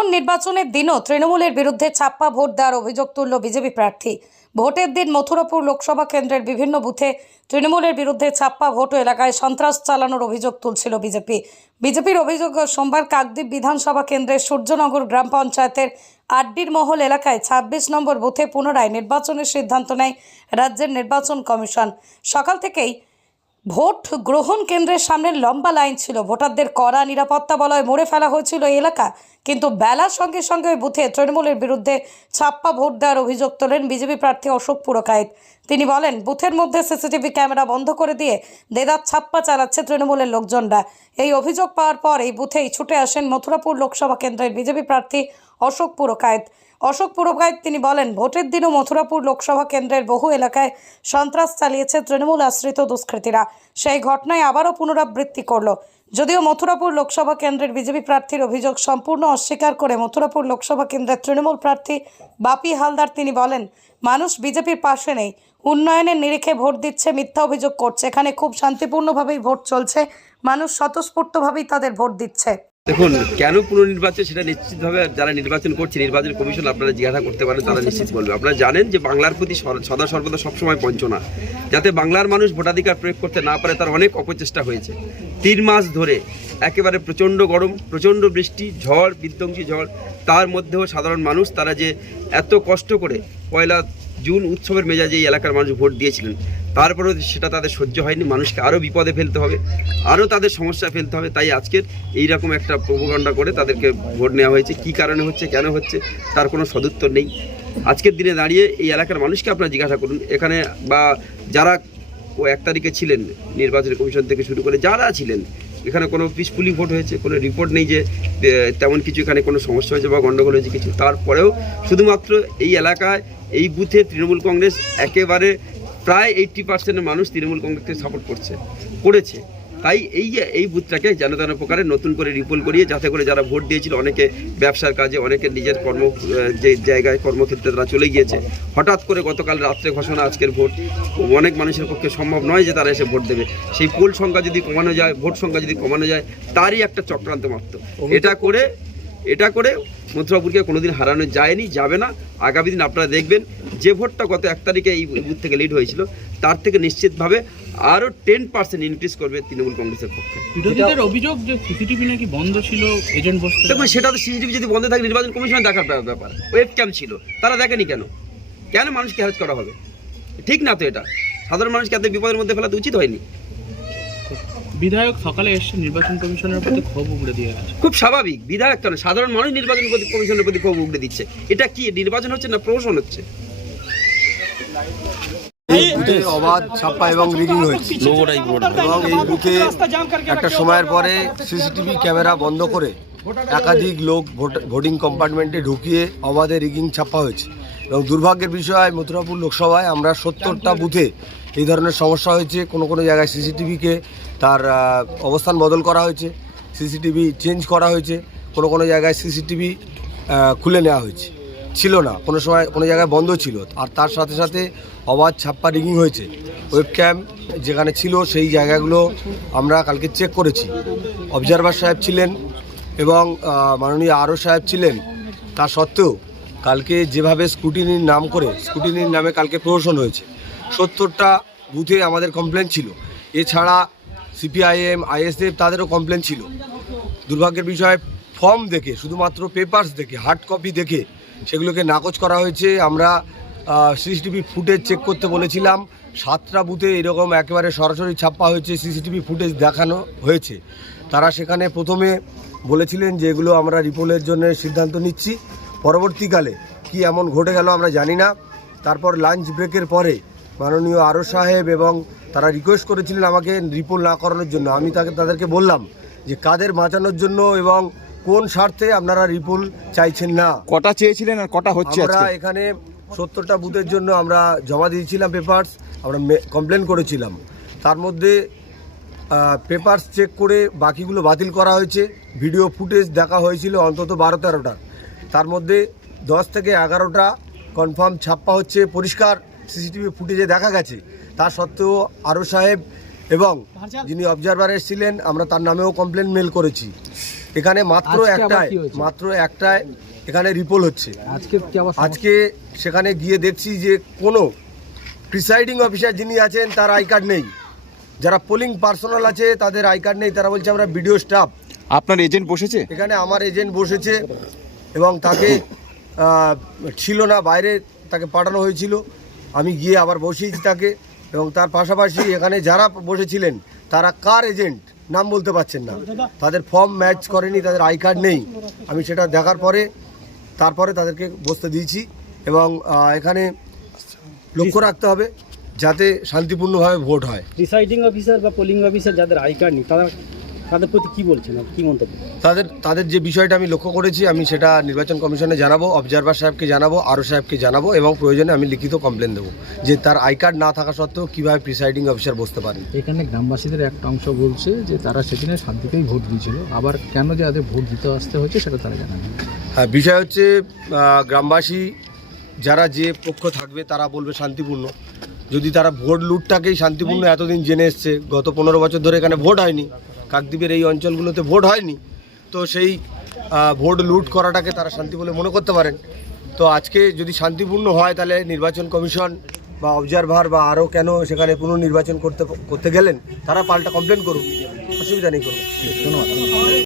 পুনর্নির্বাচনের দিনও তৃণমূলের বিরুদ্ধে ছাপ্পা ভোট দেওয়ার অভিযোগ তুলল বিজেপি প্রার্থী। ভোটের দিন মথুরাপুর লোকসভা কেন্দ্রের বিভিন্ন বুথে তৃণমূলের বিরুদ্ধে ছাপ্পা ভোট এলাকায় সন্ত্রাস চালানোর অভিযোগ তুলছিল বিজেপির অভিযোগ, সোমবার কাকদ্বীপ বিধানসভা কেন্দ্রের সূর্যনগর গ্রাম পঞ্চায়েতের আড্ডির মহল এলাকায় ২৬ নম্বর বুথে পুনরায় নির্বাচনের সিদ্ধান্ত নেয় রাজ্যের নির্বাচন কমিশন। সকাল থেকেই ভোট গ্রহণ কেন্দ্রের সামনে লম্বা লাইন ছিল। ভোটারদের কড়া নিরাপত্তা বলয়ে মোড়ে ফেলা হয়েছিল এই এলাকা। কিন্তু বেলার সঙ্গে সঙ্গে ওই বুথে তৃণমূলের বিরুদ্ধে ছাপ্পা ভোট দেওয়ার অভিযোগ তোলেন বিজেপি প্রার্থী অশোক পুরকায়েত। তিনি বলেন, বুথের মধ্যে সিসিটিভি ক্যামেরা বন্ধ করে দিয়ে দেদার ছাপ্পা চালাচ্ছে তৃণমূলের লোকজনরা। এই অভিযোগ পাওয়ার পর এই বুথেই ছুটে আসেন মথুরাপুর লোকসভা কেন্দ্রের বিজেপি প্রার্থী অশোক পুরকায়েত। তিনি বলেন, ভোটের দিনও মথুরাপুর লোকসভা কেন্দ্রের বহু এলাকায় সন্ত্রাস চালিয়েছে তৃণমূল আশ্রিত দুষ্কৃতীরা। সেই ঘটনায় আবারও পুনরাবৃত্তি করল। যদিও মথুরাপুর লোকসভা কেন্দ্রের বিজেপি প্রার্থীর অভিযোগ সম্পূর্ণ অস্বীকার করে মথুরাপুর লোকসভা কেন্দ্রের তৃণমূল প্রার্থী বাপি হালদার তিনি বলেন, মানুষ বিজেপির পাশে নেই, উন্নয়নের নিরিখে ভোট দিচ্ছে, মিথ্যা অভিযোগ করছে। এখানে খুব শান্তিপূর্ণভাবেই ভোট চলছে, মানুষ স্বতঃস্ফূর্তভাবেই তাদের ভোট দিচ্ছে। দেখুন, কেন পুনর্নির্বাচন সেটা নিশ্চিতভাবে যারা নির্বাচন করছে, নির্বাচন কমিশন আপনারা জিজ্ঞাসা করতে পারেন, তারা নিশ্চিত বলবে। আপনারা জানেন যে বাংলার প্রতি সদা সর্বদা সবসময় বঞ্চনা, যাতে বাংলার মানুষ ভোটাধিকার প্রয়োগ করতে না পারে তার অনেক অপচেষ্টা হয়েছে। 3 মাস ধরে একেবারে প্রচণ্ড গরম, প্রচণ্ড বৃষ্টি, ঝড়, বিধ্বংসী ঝড়, তার মধ্যেও সাধারণ মানুষ তারা যে এত কষ্ট করে 1 জুন উৎসবের মেজাজে এই এলাকার মানুষ ভোট দিয়েছিলেন, তারপরেও সেটা তাদের সহ্য হয়নি। মানুষকে আরও বিপদে ফেলতে হবে, আরও তাদের সমস্যায় ফেলতে হবে। তাই আজকের এইরকম একটা প্রোপাগান্ডা করে তাদেরকে ভোট নেওয়া হয়েছে। কী কারণে হচ্ছে, কেন হচ্ছে, তার কোনো সদুত্তর নেই। আজকের দিনে দাঁড়িয়ে এই এলাকার মানুষকে আপনারা জিজ্ঞাসা করুন, এখানে বা যারা 1 তারিখে ছিলেন নির্বাচন কমিশন থেকে শুরু করে যারা ছিলেন, এখানে কোনো পিসফুলি ভোট হয়েছে, কোনো রিপোর্ট নেই যে তেমন কিছু এখানে কোনো সমস্যা হয়েছে বা গণ্ডগোল হয়েছে কিছু। তারপরেও শুধুমাত্র এই এলাকায় এই বুথে তৃণমূল কংগ্রেস একেবারে প্রায় 80% মানুষ তৃণমূল কংগ্রেসকে সাপোর্ট করেছে। তাই এই বুথটাকে যেন তেন প্রকারে নতুন করে রিপোল করিয়ে, যাতে করে যারা ভোট দিয়েছিল, অনেকে ব্যবসার কাজে, অনেকে নিজের যে জায়গায় কর্মক্ষেত্রে তারা চলে গিয়েছে, হঠাৎ করে গতকাল রাত্রে ঘোষণা আজকের ভোট, অনেক মানুষের পক্ষে সম্ভব নয় যে তারা এসে ভোট দেবে। সেই পোল সংখ্যা যদি কমানো যায়, ভোট সংখ্যা যদি কমানো যায়, তারই একটা চক্রান্ত মাত্র। এটা করে মথুরাপুরকে কোনোদিন হারানো যায়নি, যাবে না। আগামী দিন আপনারা দেখবেন যে ভোটটা গত 1 তারিখে এই বুথ থেকে লিড হয়েছিল, তার থেকে নিশ্চিতভাবে আরও 10% ইনক্রিজ করবে তৃণমূল কংগ্রেসের পক্ষে। বিরোধীদের অভিযোগ যে সিসিটিভি নাকি বন্ধ ছিল, এজেন্ট বসতে। দেখুন, সেটা তো সিসিটিভি যদি বন্ধ থাকে নির্বাচন কমিশনের দেখার ব্যাপার। ওয়েব ক্যাম ছিল, তারা দেখেনি কেন মানুষকে হ্যারাস করা হবে? ঠিক না তো, এটা সাধারণ মানুষকে এত বিপদের মধ্যে ফেলা তো উচিত হয়নি। বিধায়ক সকালে এসে নির্বাচন কমিশনের প্রতি ক্ষোভ উগড়ে দিয়ে গেছে। খুব স্বাভাবিক, বিধায়ক কেন, সাধারণ মানুষ নির্বাচন কমিশনের প্রতি ক্ষোভ উগড়ে দিচ্ছে। এটা কি নির্বাচন হচ্ছে না প্রহসন হচ্ছে? এই বুথে অবাধ ছাপ্পা এবং রিগিং হয়েছে এবং এই বুথে একটা সময়ের পরে সিসিটিভি ক্যামেরা বন্ধ করে একাধিক লোক ভোটিং কম্পার্টমেন্টে ঢুকিয়ে অবাধে রিগিং ছাপ্পা হয়েছে। এবং দুর্ভাগ্যের বিষয়, মথুরাপুর লোকসভায় আমরা 70টা বুথে এই ধরনের সমস্যা হয়েছে। কোনো জায়গায় সিসিটিভিকে তার অবস্থান বদল করা হয়েছে, সিসিটিভি চেঞ্জ করা হয়েছে, কোনো জায়গায় সিসিটিভি খুলে নেওয়া হয়েছে, ছিল না, কোনো সময় কোনো জায়গায় বন্ধ ছিল। আর তার সাথে সাথে অবাধ ছাপ্পা রিগিং হয়েছে। ওয়েব ক্যাম যেখানে ছিল সেই জায়গাগুলো আমরা কালকে চেক করেছি। অবজারভার সাহেব ছিলেন এবং মাননীয় আরও সাহেব ছিলেন। তা সত্ত্বেও কালকে যেভাবে স্ক্রুটিনির নামে কালকে প্রহসন হয়েছে। 70টা বুথে আমাদের কমপ্লেন ছিল। এছাড়া সিপিআইএম, আইএসএফ তাদেরও কমপ্লেন ছিল। দুর্ভাগ্যের বিষয়, ফর্ম দেখে, শুধুমাত্র পেপারস দেখে, হার্ড কপি দেখে সেগুলোকে নাকচ করা হয়েছে। আমরা সিসিটিভি ফুটেজ চেক করতে বলেছিলাম। 7টা বুথে এরকম একেবারে সরাসরি ছাপ্পা হয়েছে, সিসিটিভি ফুটেজ দেখানো হয়েছে। তারা সেখানে প্রথমে বলেছিলেন যে এগুলো আমরা রিপোলের জন্য সিদ্ধান্ত নিচ্ছি। পরবর্তীকালে কি এমন ঘটে গেল আমরা জানি না। তারপর লাঞ্চ ব্রেকের পরে মাননীয় আরও সাহেব এবং তারা রিকোয়েস্ট করেছিলেন আমাকে রিপোল না করানোর জন্য। আমি তাদেরকে বললাম যে কাদের বাঁচানোর জন্য এবং কোন স্বার্থে আপনারা রিপোল চাইছেন না। কটা চেয়েছিলেন আর কটা হচ্ছে? আমরা এখানে 70টা বুথের জন্য আমরা জমা দিয়েছিলাম পেপারস, আমরা কমপ্লেন করেছিলাম। তার মধ্যে পেপারস চেক করে বাকিগুলো বাতিল করা হয়েছে। ভিডিও ফুটেজ দেখা হয়েছিল অন্তত 12-13টা, তার মধ্যে 10 থেকে 11টা কনফার্ম ছাপ্পা হচ্ছে, পরিষ্কার সিসিটিভি ফুটেজে দেখা গেছে। তা সত্ত্বেও আরও সাহেব এবং যিনি অবজারভার এসেছিলেন, আমরা তার নামেও কমপ্লেন মেল করেছি। এখানে মাত্র একটাই এখানে রিপোল হচ্ছে। আজকে সেখানে গিয়ে দেখছি যে কোনো প্রিসাইডিং অফিসার যিনি আছেন তার আই কার্ড নেই, যারা পোলিং পার্সোনাল আছে তাদের আই কার্ড নেই। তারা বলছে আমরা বিডিও স্টাফ। আপনার এজেন্ট বসেছে এখানে আমার এজেন্ট বসেছে এবং তাকে ছিল না, বাইরে তাকে পাঠানো হয়েছিল। আমি গিয়ে আবার বসিয়েছি তাকে, এবং তার পাশাপাশি এখানে যারা বসেছিলেন তারা কার এজেন্ট নাম বলতে পারছেন না, তাদের ফর্ম ম্যাচ করেনি, তাদের আই কার্ড নেই। আমি সেটা দেখার পরে তারপরে তাদেরকে বসতে দিয়েছি, এবং এখানে লক্ষ্য রাখতে হবে যাতে শান্তিপূর্ণভাবে ভোট হয়। প্রিসাইডিং অফিসার বা পোলিং অফিসার যাদের আই কার্ড নেই তাদের প্রতি কি বলছেন, কি মন্তব্য? তাদের যে বিষয়টা আমি লক্ষ্য করেছি আমি সেটা নির্বাচন কমিশনে জানাবো, অবজারভার সাহেবকে জানাবো, আরও সাহেবকে জানাবো, এবং প্রয়োজনে আমি লিখিত কমপ্লেন দেবো যে তার আই কার্ড না থাকা সত্ত্বেও কীভাবে প্রিসাইডিং অফিসার বসতে পারেন। এখানে গ্রামবাসীদের একটা অংশ বলছে যে তারা সেদিনে শান্তিতেই ভোট দিয়েছিল, আবার কেন যে তাদের ভোট দিতে আসতে হয়েছে সেটা তারা জানান। হ্যাঁ, বিষয় হচ্ছে গ্রামবাসী যারা যে পক্ষ থাকবে তারা বলবে শান্তিপূর্ণ। যদি তারা ভোট লুটটাকেই শান্তিপূর্ণ এতদিন জেনে এসছে, গত 15 বছর ধরে এখানে ভোট হয়নি, কাকদ্বীপের এই অঞ্চলগুলোতে ভোট হয়নি, তো সেই ভোট লুট করাটাকে তারা শান্তি বলে মনে করতে পারেন। তো আজকে যদি শান্তিপূর্ণ হয় তাহলে নির্বাচন কমিশন বা অবজারভার বা আরও কেন সেখানে পুনর্নির্বাচন করতে গেলেন, তারা পাল্টা কমপ্লেন করুন, অসুবিধা নেই কোনো। ধন্যবাদ।